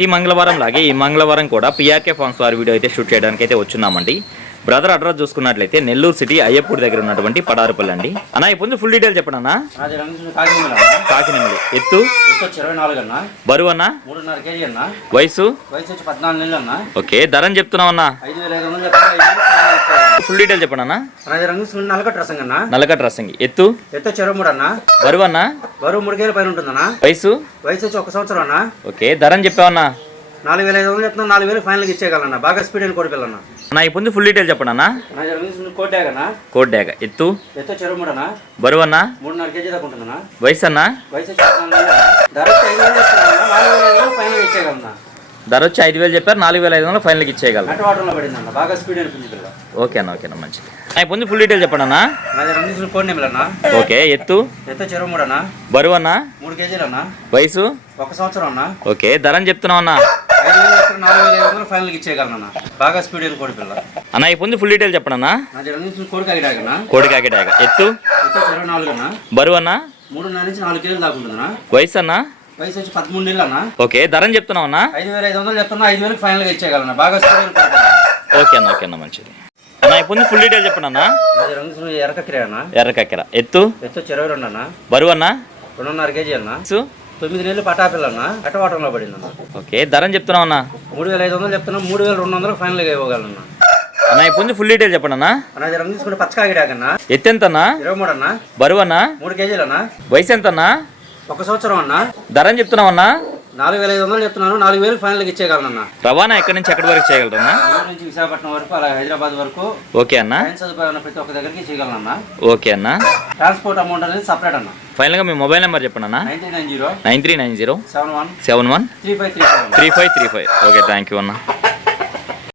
ప్రతి మంగళవారం లాగే ఈ మంగళవారం కూడా పిఆర్కే ఫార్మ్స్ వారి వీడియో అయితే షూట్ చేయడానికి అయితే వచ్చున్నామండి. బ్రదర్ అడ్రస్ చూసుకున్నట్లయితే నెల్లూరు సిటీ అయ్యప్పూడి దగ్గర ఉన్నటువంటి పడారుపల్లి అండి. అన్న ఇప్పుడు ఫుల్ డీటెయిల్ చెప్పండి అన్న. కాకినెమ్మలి ఎత్తు 24 అన్న, బరువు అన్న 3.5 kg అన్న, వయసు 14 నెలలు అన్న. ఓకే, ధరని చెప్తున్నావు అన్న. 5,500 ఫుల్ డీటెయిల్ చెప్పండి అన్న. నల్లకట్ట రసంగి అన్న, నల్లకట్ట రసంగి ఎత్తు 23 అన్న, బరువు అన్న బరువు 3 kg పైన ఉంటుందన్న. వయసు 1 సంవత్సరం అన్న. ఓకే, ధరని చెప్పావన్నా. 4,500 చెప్తున్నా, 4,000 ఫైనల్కి ఇచ్చేయగలన్న. బాగా స్పీడ్ అని కోడిపిల్లన్న. నా ఇప్పుడు ఫుల్ డీటెయిల్ చెప్పండి అన్న. కోట్ డ్యాగ్ అన్న, కోట్ డ్యాగ్ ఎత్తు 23 అన్న, బరువు అన్న 3.5 kg దాకా ఉంటుందన్న. వయసు అన్న వయసు 14 నెలలు అన్న. ధర 5,000 చెప్తున్నా, 4,500 ఫైనల్గా ఇచ్చేయగలన్న. ధర వచ్చి 5,000 చెప్పారు, 4,500 ఫైనల్కి ఇచ్చేయగలరు. మెట్ట వాటర్లో పడిందన్న, బాగా స్పీడ్ అనిపించింది పిల్ల. ఓకే అన్న, ఓకే అన్న, మంచిది. ఇప్పుడు ఫుల్ డీటెయిల్ చెప్పండి అన్న. కోడినెమ్మలి అన్న. ఓకే, ఎత్తు 23 అన్న, బరువు అన్న 3 kg అన్న, వయసు 1 సంవత్సరం అన్న. ఓకే, ధరని చెప్తున్నావు అన్న. 5,000 చెప్తున్నా, 4,500 ఫైనల్కి ఇచ్చేయగలన్న. బాగా స్పీడ్ అని కోడిపిల్ల అన్న. ఇప్పుడు ఫుల్ డీటెయిల్ చెప్పండి అన్న. కోడికాకి డ్యాగ్ అన్న, కోడికాకి డ్యాగ్ ఎత్తు 24 అన్న, బరువు అన్న 3.5 నుంచి 4 kg దాకా ఉంటుందన్న. వయసు అన్న వయసు వచ్చి 13 నెలలు అన్న. ఓకే, ధరని చెప్తున్నావు అన్న. 5,500 చెప్తున్నా, 5,000 ఫైనల్గా ఇచ్చేయగలన్న. బాగా స్పీడ్ అని కోడిపిల్ల. ఓకే అన్న, ఓకే అన్న, మంచిది అన్న. ఇప్పుడు ఫుల్ డీటెయిల్ చెప్పండి అన్న. ఎర్రకక్కిరే అన్న, ఎర్రకక్కెర ఎత్తు 22 అన్న, బరువు అన్న 2.5 kg అన్న, వయసు 9 నెలలు పటాపిల్ల అన్న. అట్టవాటంలో పడిందన్న. ఓకే, ధరని చెప్తున్నావు అన్న. 3,500 చెప్తున్నా, 3,200 ఫైనల్గా ఇవ్వగలన్న. అన్న ఇప్పుడు ఫుల్ డీటెయిల్ చెప్పండి అన్న. రంగు తీసుకుంటే పచ్చకాకి డ్యాగ్ అన్న, ఎత్తు ఎంత అన్న? 23 అన్న, బరువు అన్న 3 kg అన్న, వయసు ఎంత అన్న? 1 సంవత్సరం అన్న. ధరని చెప్తున్నావు అన్న. 4,500 చెప్తున్నాను, 4,000 ఫైనల్కి ఇచ్చేయగలనన్న. రవాణా ఎక్కడి నుంచి ఎక్కడి వరకు చేయగలరన్నా? నెల్లూరు నుంచి విశాఖపట్నం వరకు, అలాగే హైదరాబాద్ వరకు. ఓకే అన్న, సదుపాయం ప్రతి ఒక్క దగ్గరికి చేయగలనన్న. ఓకే అన్న. ట్రాన్స్పోర్ట్ అమౌంట్ అనేది సపరేట్ అన్న. ఫైనల్గా మీ మొబైల్ నెంబర్ చెప్పండి అన్న. 9390 9390 71 71 3535. 3535. ఓకే, థ్యాంక్ యూ అన్న.